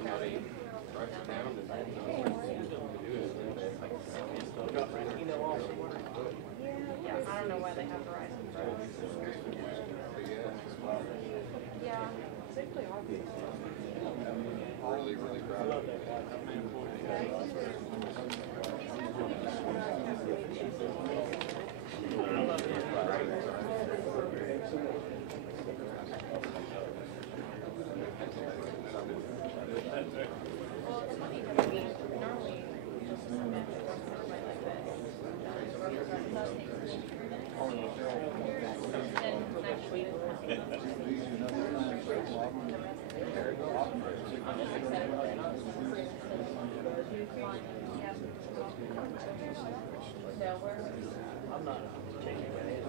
I don't know why they have Verizon first. Yeah, they play obvious. Really, really proud of it. Well, it's funny because we normally just submit the work normally like this. And next week. I'm not changing my name.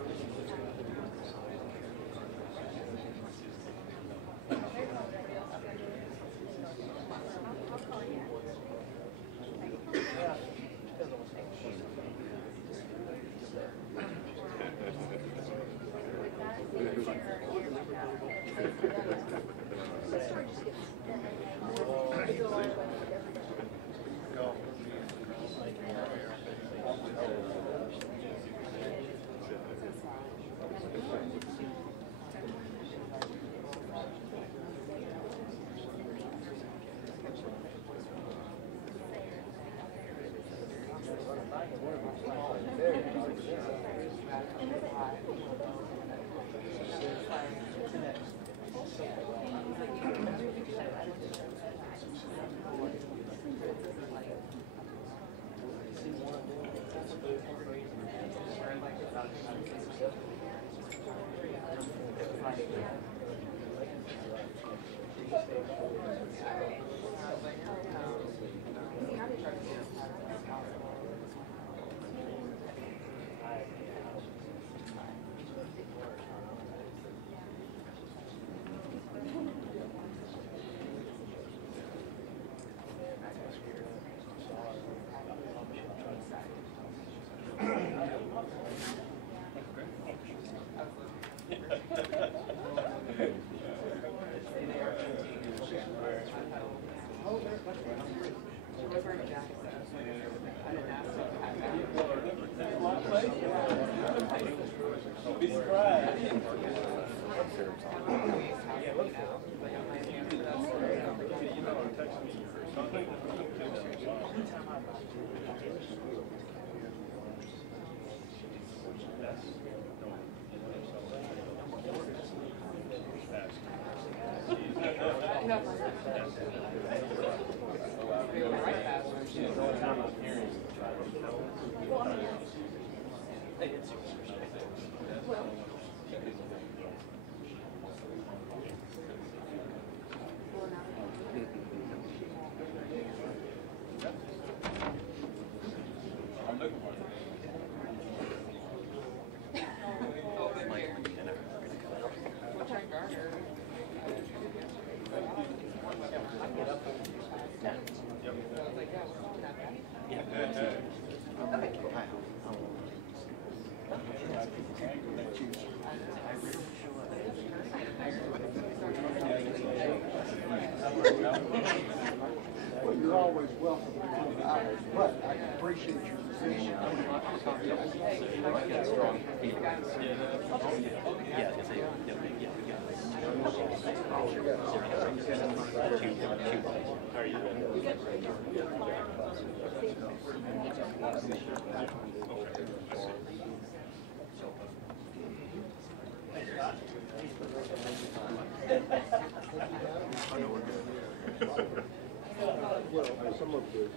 Well, you're always welcome to come out, but I appreciate your position. Strong feelings. Yeah, it's a, Are you ready? Well, some of this,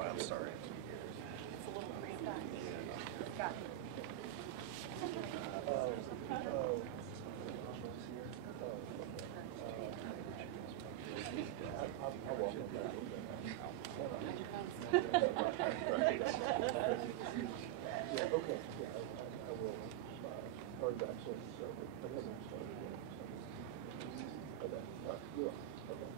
I'm sorry. yeah, okay, yeah, I will, or that's it, so, I haven't started yet, so. Okay, you're on, okay.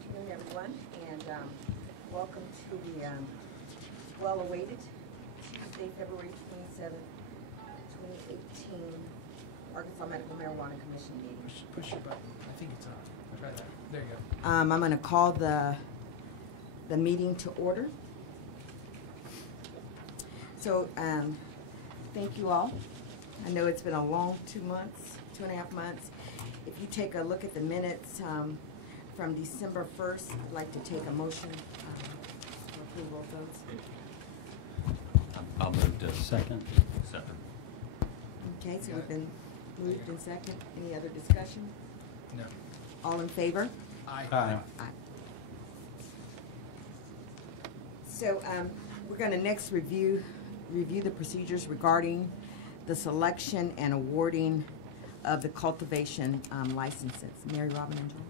afternoon, everyone, and welcome to the well-awaited Tuesday, February 27th, 2018 Arkansas Medical Marijuana Commission meeting. Push your button. I think it's on. Try that. There you go. I'm going to call the meeting to order. So, thank you all. I know it's been a long 2.5 months. If you take a look at the minutes from December 1st, I'd like to take a motion for approval of those. I'll move to second. Second. Okay, so we've been moved and second. Any other discussion? No. All in favor? Aye. Aye. So we're going to next review the procedures regarding the selection and awarding of the cultivation licenses. Mary Robin and Joel.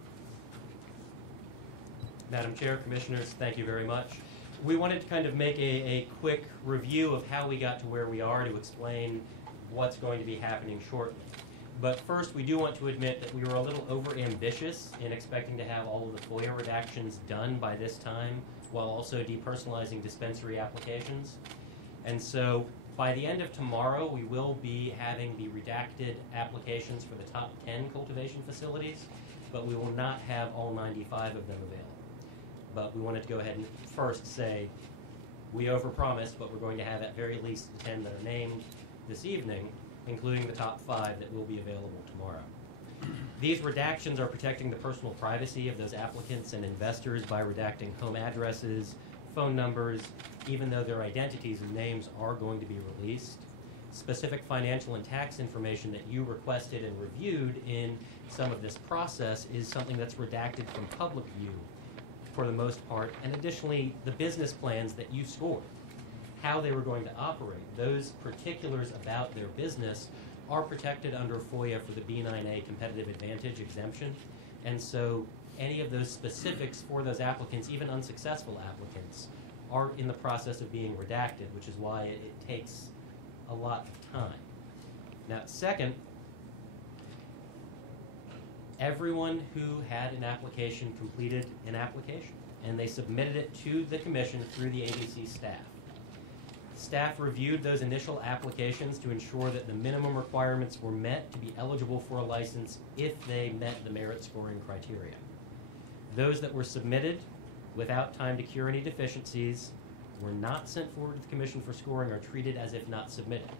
Madam Chair, Commissioners, thank you very much. We wanted to kind of make a quick review of how we got to where we are to explain what's going to be happening shortly. But first, we do want to admit that we were a little over-ambitious in expecting to have all of the FOIA redactions done by this time, while also depersonalizing dispensary applications. And so, by the end of tomorrow, we will be having the redacted applications for the top 10 cultivation facilities, but we will not have all 95 of them available. But we wanted to go ahead and first say, we overpromised, but we're going to have at very least the 10 that are named this evening, including the top 5 that will be available tomorrow. These redactions are protecting the personal privacy of those applicants and investors by redacting home addresses, phone numbers, even though their identities and names are going to be released. Specific financial and tax information that you requested and reviewed in some of this process is something that's redacted from public view for the most part, and additionally, the business plans that you scored, how they were going to operate, those particulars about their business are protected under FOIA for the B9A competitive advantage exemption, and so any of those specifics for those applicants, even unsuccessful applicants, are in the process of being redacted, which is why it takes a lot of time. Now, second, everyone who had an application completed an application, and they submitted it to the commission through the ABC staff. Staff reviewed those initial applications to ensure that the minimum requirements were met to be eligible for a license if they met the merit scoring criteria. Those that were submitted without time to cure any deficiencies were not sent forward to the commission for scoring or treated as if not submitted.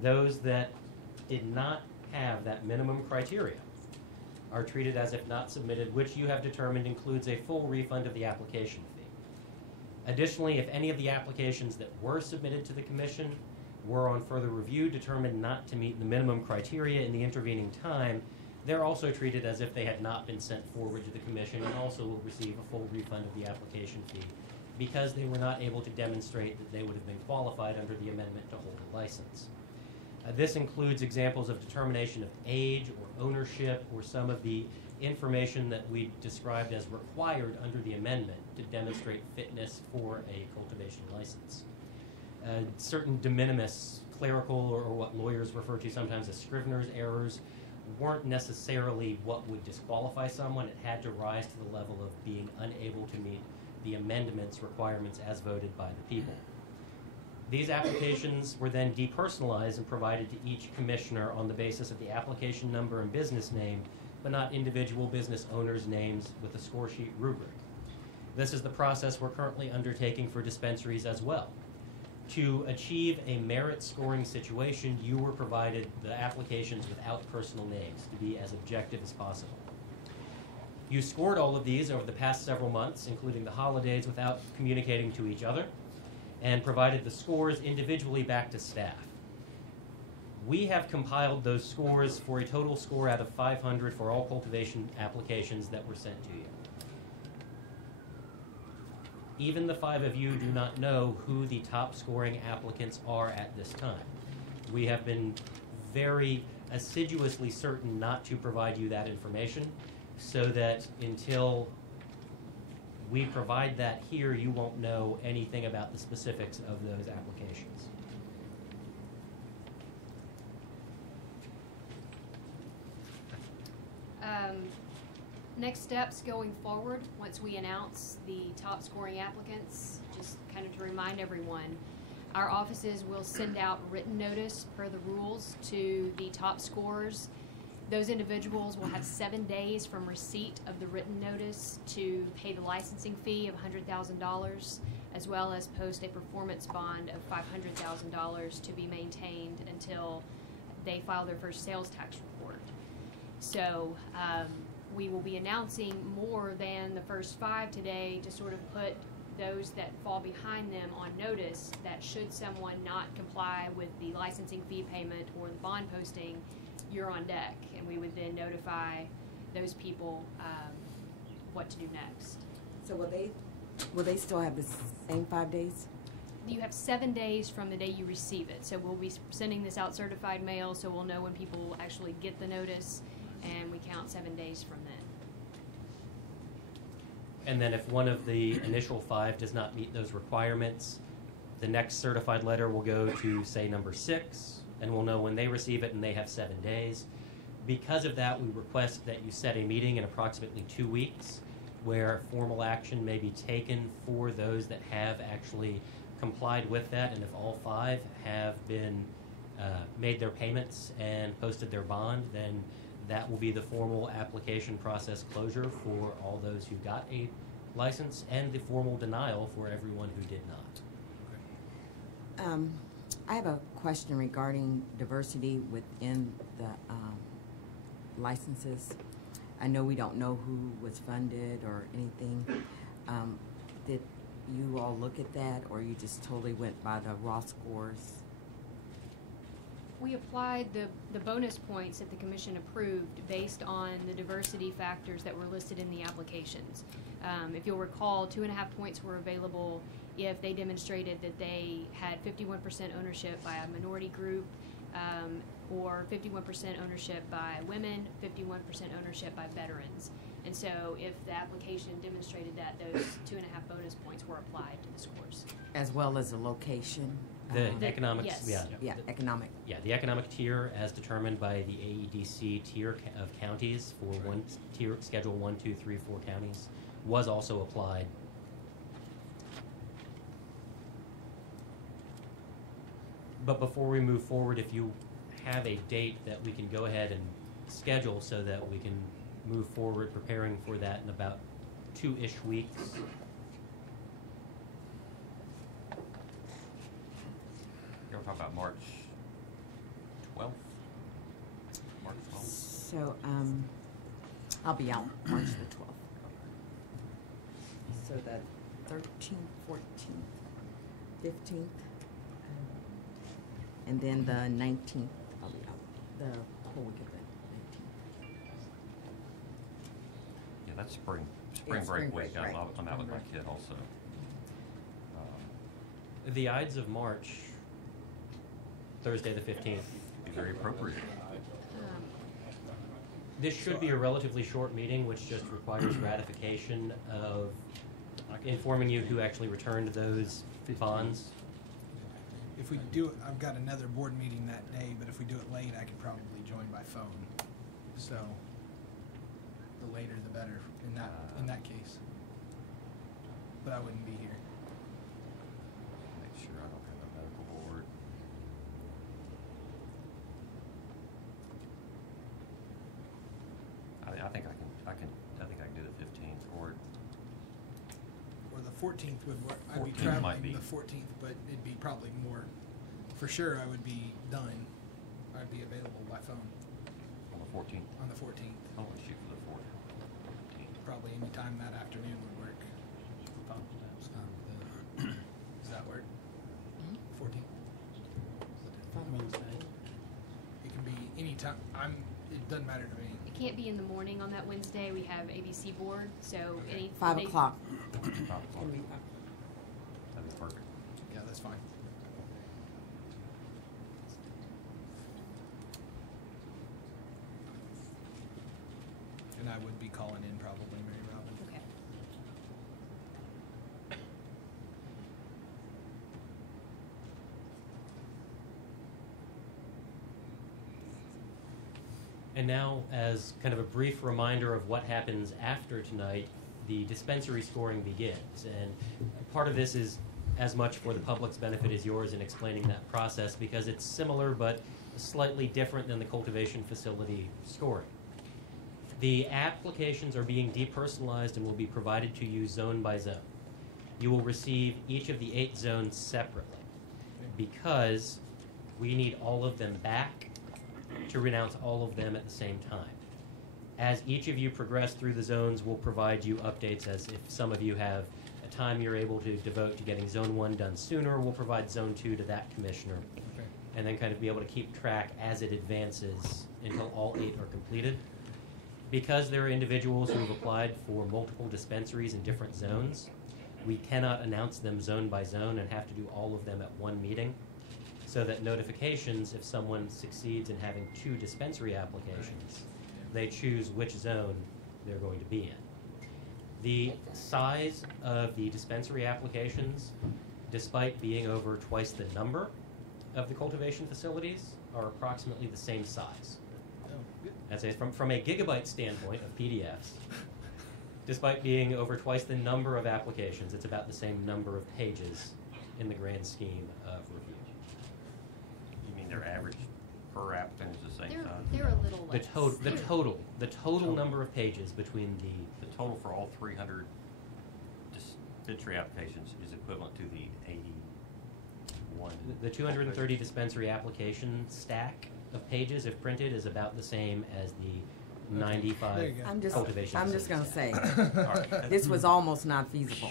Those that did not have that minimum criteria are treated as if not submitted, which you have determined includes a full refund of the application fee. Additionally, if any of the applications that were submitted to the commission were on further review determined not to meet the minimum criteria in the intervening time, they're also treated as if they had not been sent forward to the commission and also will receive a full refund of the application fee because they were not able to demonstrate that they would have been qualified under the amendment to hold a license. This includes examples of determination of age or ownership or some of the information that we described as required under the amendment to demonstrate fitness for a cultivation license. Certain de minimis, clerical or what lawyers refer to sometimes as scrivener's errors, weren't necessarily what would disqualify someone. It had to rise to the level of being unable to meet the amendment's requirements as voted by the people. These applications were then depersonalized and provided to each commissioner on the basis of the application number and business name, but not individual business owners' names with a score sheet rubric. This is the process we're currently undertaking for dispensaries as well. To achieve a merit scoring situation, you were provided the applications without personal names to be as objective as possible. You scored all of these over the past several months, including the holidays, without communicating to each other, and provided the scores individually back to staff. We have compiled those scores for a total score out of 500 for all cultivation applications that were sent to you. Even the 5 of you do not know who the top scoring applicants are at this time. We have been very assiduously certain not to provide you that information so that until we provide that here, you won't know anything about the specifics of those applications. Next steps going forward, once we announce the top scoring applicants, just kind of to remind everyone, our offices will send out written notice per the rules to the top scorers. Those individuals will have 7 days from receipt of the written notice to pay the licensing fee of $100,000, as well as post a performance bond of $500,000 to be maintained until they file their first sales tax report. So we will be announcing more than the first 5 today to sort of put those that fall behind them on notice that should someone not comply with the licensing fee payment or the bond posting, you're on deck. And we would then notify those people what to do next. So will they still have the same 5 days? You have 7 days from the day you receive it. So we'll be sending this out certified mail, so we'll know when people actually get the notice, and we count 7 days from then. And then if one of the initial 5 does not meet those requirements, the next certified letter will go to, say, number 6, and we'll know when they receive it, and they have 7 days. Because of that, we request that you set a meeting in approximately 2 weeks where formal action may be taken for those that have actually complied with that, and if all 5 have been made their payments and posted their bond, then that will be the formal application process closure for all those who got a license, and the formal denial for everyone who did not. I have a question regarding diversity within the licenses. I know we don't know who was funded or anything. Did you all look at that, or you just totally went by the raw scores? We applied the bonus points that the commission approved based on the diversity factors that were listed in the applications. If you'll recall, 2.5 points were available if they demonstrated that they had 51% ownership by a minority group, or 51% ownership by women, 51% ownership by veterans. And so if the application demonstrated that, those 2.5 bonus points were applied to the scores. As well as the location? The economics, yes. Yeah, economic. Yeah, the economic tier, as determined by the AEDC tier of counties for one tier, Schedule 1, 2, 3, 4 counties, was also applied. But before we move forward, if you have a date that we can go ahead and schedule so that we can move forward preparing for that in about 2-ish weeks. You're talking about March 12th? March 12th? So, I'll be out March the 12th. So the 13th, 14th, 15th, and then the 19th, I'll be out, the whole week of the 19th. Yeah, that's spring Yeah, break spring week. break, right. I'm out with my kid also. The Ides of March, Thursday the 15th. Be very appropriate. This should be a relatively short meeting, which just requires ratification of informing you who actually returned those bonds. If we do it, I've got another board meeting that day, but if we do it late, I could probably join by phone. So, the later the better in that case. But I wouldn't be here. Make sure I don't have a medical board. I think I can do the 15th or Or the 14th would work. I'd be 14th traveling might be. the 14th, but it'd be probably more. For sure, I would be done. I'd be available by phone on the 14th. on the 14th. I want to shoot for the 14th. Probably any time that afternoon would work. Does that work? 14th. It can be any time. It doesn't matter to me. It can't be in the morning on that Wednesday. We have ABC board, so any 5 they- o'clock. 5 o'clock. That'd be perfect. Yeah, that's fine. And I would be calling in probably, Mary Robin. Okay. And now, as kind of a brief reminder of what happens after tonight, the dispensary scoring begins. And part of this is as much for the public's benefit as yours in explaining that process, because it's similar but slightly different than the cultivation facility scoring. The applications are being depersonalized and will be provided to you zone by zone. You will receive each of the 8 zones separately because we need all of them back to renounce all of them at the same time. As each of you progress through the zones, we'll provide you updates as if some of you have a time you're able to devote to getting Zone 1 done sooner, we'll provide Zone 2 to that commissioner. Okay. And then kind of be able to keep track as it advances until all 8 are completed. Because there are individuals who have applied for multiple dispensaries in different zones, we cannot announce them zone by zone and have to do all of them at one meeting, so that notifications, if someone succeeds in having 2 dispensary applications, they choose which zone they're going to be in. The size of the dispensary applications, despite being over twice the number of the cultivation facilities, are approximately the same size. I'd say from a gigabyte standpoint of PDFs, despite being over twice the number of applications, it's about the same number of pages in the grand scheme of review. You mean their average per applicant is the same size? They're a little The less. total number of pages between The total for all 300 dispensary applications is equivalent to the 81. the 230 dispensary application stack of pages, if printed, is about the same as the 95 There you go. cultivation. I'm just gonna say, All right. this was almost not feasible.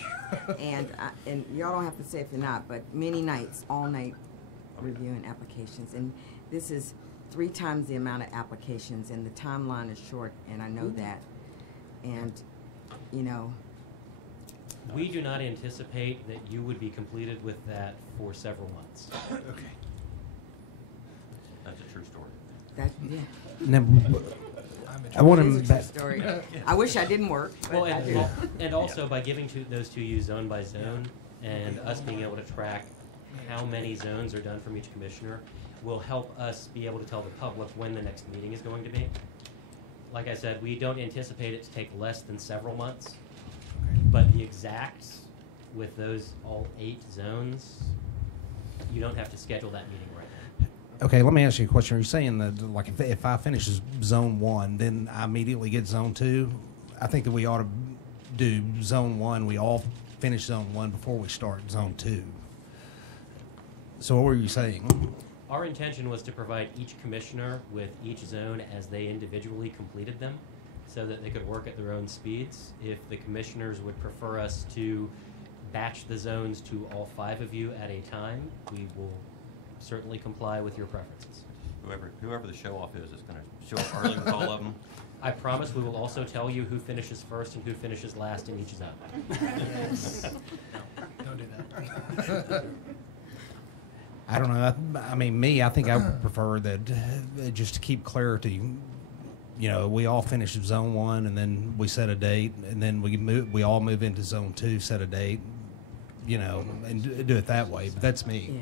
And y'all don't have to say if you're not, but many nights, all night reviewing applications. And this is 3 times the amount of applications, and the timeline is short, and I know that. And, you know, We do not anticipate that you would be completed with that for several months. Okay. That's a true story. that, yeah. I'm It is a true story. I wish I didn't work, but Well, I do. and also by giving those to you zone by zone, and us being able to track how many zones are done from each commissioner, will help us be able to tell the public when the next meeting is going to be. Like I said, we don't anticipate it to take less than several months, but the exacts with those all 8 zones, you don't have to schedule that meeting right now. Okay, let me ask you a question. Are you saying that, like, if I finish Zone 1, then I immediately get Zone 2? I think that we ought to do Zone 1. We all finish Zone 1 before we start Zone 2. So what were you saying? Our intention was to provide each commissioner with each zone as they individually completed them, so that they could work at their own speeds. If the commissioners would prefer us to batch the zones to all 5 of you at a time, we will certainly comply with your preferences. Whoever the show-off is going to show up early with all of them. I promise we will also tell you who finishes first and who finishes last in each zone. Don't do that. I don't know. I mean, I think I would prefer that just to keep clarity. You know, we all finish Zone 1, and then we set a date, and then we all move into Zone 2, set a date, you know, and do it that way. But that's me. Yeah.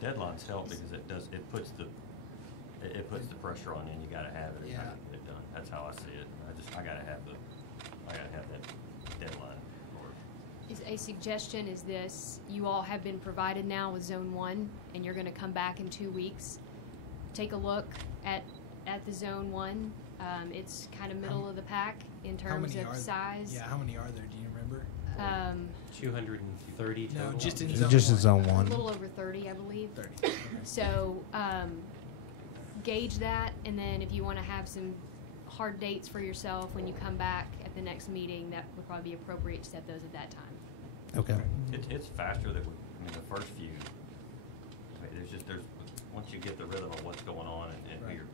Deadlines help because it puts the pressure on you, and you got to have it. Yeah. Get it done. That's how I see it. I got to have that deadline. A suggestion is this: you all have been provided now with Zone 1, and you're going to come back in 2 weeks. Take a look at the Zone 1. It's kind of middle of the pack in terms of size. Yeah, how many are there? Do you remember? 230 total. No, just in Just in Zone A 1. little over 30, I believe. 30. So gauge that, and then if you want to have some hard dates for yourself when you come back at the next meeting, that would probably be appropriate to set those at that time. Okay. It's faster than the first few. There's once you get the rhythm of what's going on and who your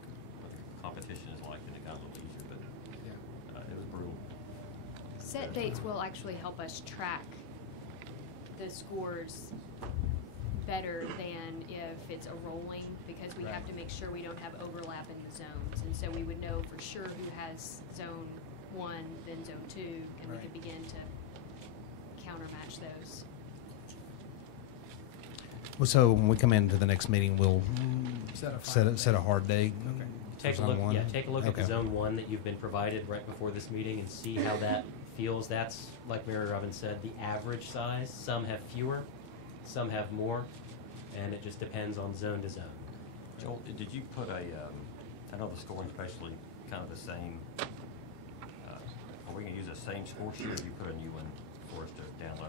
competition is like, then it got a little easier. But it was brutal. Set dates will actually help us track the scores better than if it's a rolling, because we have to make sure we don't have overlap in the zones, and so we would know for sure who has Zone 1, then Zone 2, and we could begin to countermatch those. Well, so when we come into the next meeting, we'll Set a set final a date. hard date. Okay. Take a zone look, one? yeah, take a look at the Okay. zone one that you've been provided right before this meeting and see how that feels. That's, like Mary Robbins said, the average size. Some have fewer, some have more, and it just depends on zone to zone. Joel, did you put I know the scoring especially kind of the same, are we gonna use the same score sheet, or do you put a new one for us to download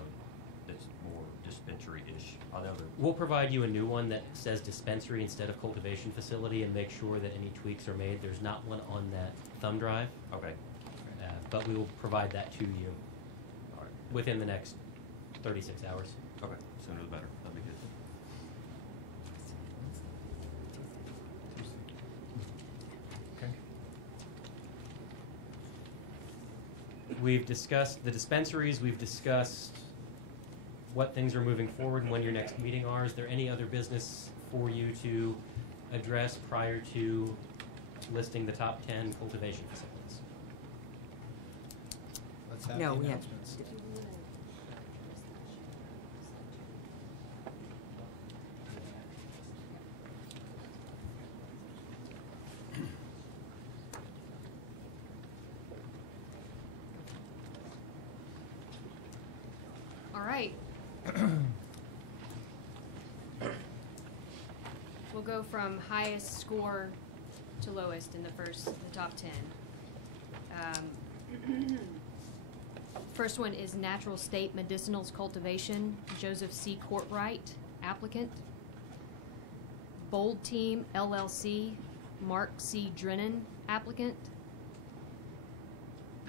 that's more dispensary-ish? I know We'll provide you a new one that says dispensary instead of cultivation facility and make sure that any tweaks are made. There's not one on that thumb drive, okay, but we will provide that to you all right, within the next 36 hours. okay, sooner the better, that'd be good. Okay. We've discussed the dispensaries, we've discussed what things are moving forward and when your next meeting are. Is there any other business for you to address prior to listing the top 10 cultivation facilities? Let's have No, the we have. announcements. All right. We'll go from highest score to lowest in the top 10. First one is Natural State Medicinals Cultivation, Joseph C. Courtwright, applicant. Bold Team LLC, Mark C. Drennan, applicant.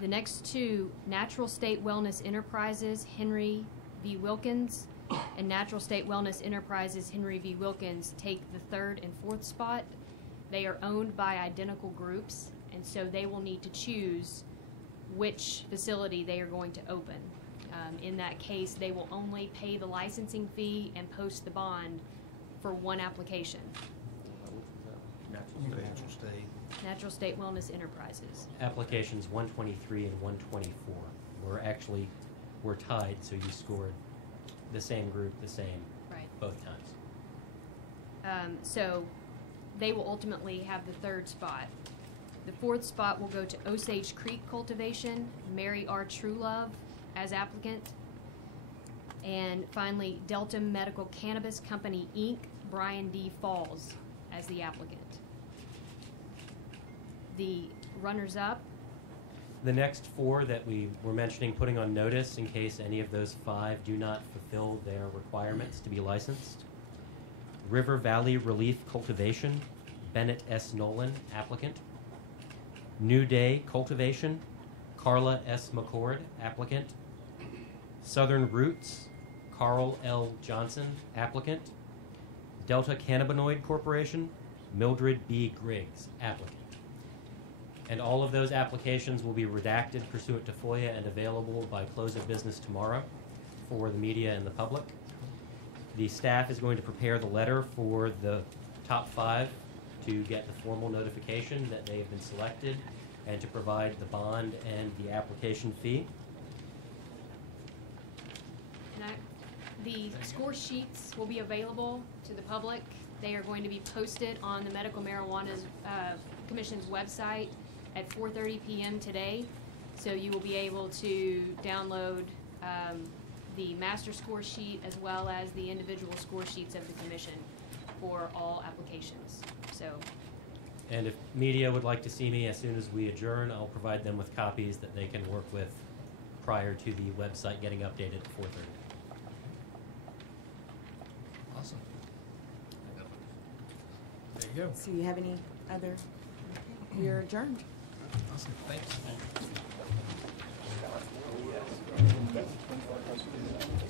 The next two, Natural State Wellness Enterprises, Henry V. Wilkins, and Natural State Wellness Enterprises, Henry V. Wilkins, take the third and fourth spot. They are owned by identical groups, and so they will need to choose which facility they are going to open. In that case, they will only pay the licensing fee and post the bond for one application. Natural state. Natural State Wellness Enterprises. Applications 123 and 124 were tied, so you scored the same group, the same Right. both times. So they will ultimately have the third spot. The fourth spot will go to Osage Creek Cultivation, Mary R. Truelove as applicant. And finally, Delta Medical Cannabis Company, Inc., Brian D. Falls as the applicant. The runners-up, The next four that we were mentioning putting on notice in case any of those five do not fulfill their requirements to be licensed. River Valley Relief Cultivation, Bennett S. Nolan, applicant. New Day Cultivation, Carla S. McCord, applicant. Southern Roots, Carl L. Johnson, applicant. Delta Cannabinoid Corporation, Mildred B. Griggs, applicant. And all of those applications will be redacted pursuant to FOIA and available by close of business tomorrow for the media and the public. The staff is going to prepare the letter for the top five to get the formal notification that they have been selected and to provide the bond and the application fee. and the score sheets will be available to the public. They are going to be posted on the Medical Marijuana Commission's website at 4:30 p.m. today. So you will be able to download the master score sheet as well as the individual score sheets of the commission for all applications. So, And if media would like to see me as soon as we adjourn, I'll provide them with copies that they can work with prior to the website getting updated at 4:30. Awesome. There you go. So you have any other? You're adjourned. Awesome. Thanks.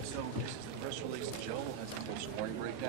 So this is the press release. Joel has a full scoring breakdown.